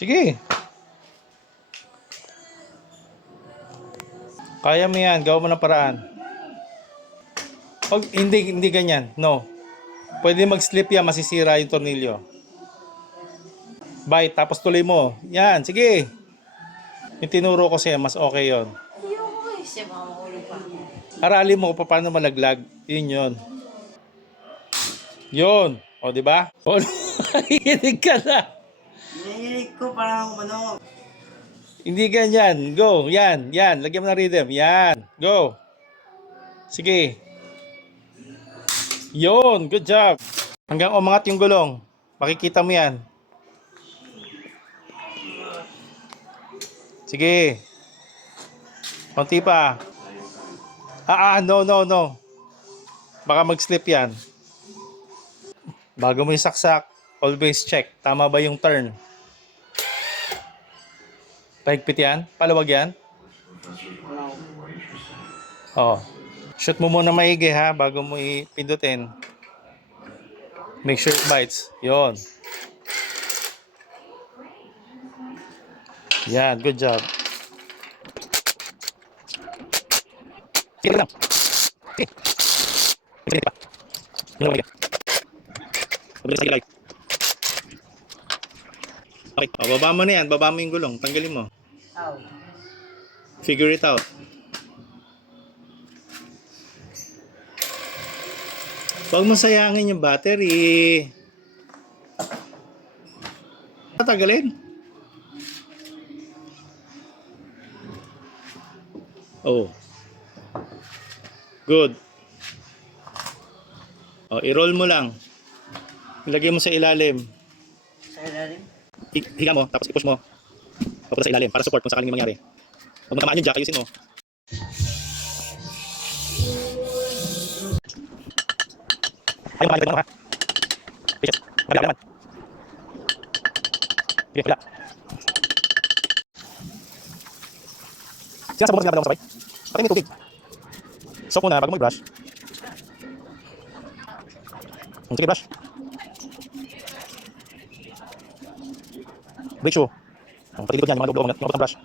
Sige. Kaya mo yan. Gawa mo ng paraan. Pag hindi ganyan. No. Pwede mag-slip yan. Masisira yung tornilyo. Bite. Tapos tuloy mo. Yan. Sige. Yung tinuro ko sa'yo. Mas okay yon. Ayoko eh. Siya baka mahulog pa. Arali mo kung paano malaglag. Yun yun. Yun. O, di ba? O, nakikinig ka na. Hinihilig ko parang ano. Hindi ganyan. Go. Yan. Yan. Lagyan mo ng rhythm. Yan. Go. Sige. Yun. Good job. Hanggang umangat yung gulong. Makikita mo yan. Sige. Konti pa. No. Baka mag-slip yan. Bago mo yung saksak, always check. Tama ba yung turn? Pahigpit yan? Palawag yan? Oo. Shoot mo muna maigi ha, bago mo ipindutin. Make sure it bites. Yon. Yan, good job. Sige lang. Sige. Sige pa. Okay, baba mo na yan. Baba mo yung gulong. Tanggalin mo. Ow. Figure it out. Huwag mo sayangin yung battery. Tatagalin. Oh. Good. Oh, i-roll mo lang. Ilagay mo sa ilalim. Sa ilalim? Higa mo, tapos i-push mo. Papunta sa ilalim para support kung sakaling may mangyari. Huwag mo tamaan yung jack, ayusin mo. Ayaw mo, ha? Patience. Magalaw naman. Sige, wala. Sinasabot mo sinabi mo sabay? Patay may tubig. Soak muna bago mo i-brush. Sige, brush. Brake shoe. Patigil ko dyan, yung mga loob-loob ng brush.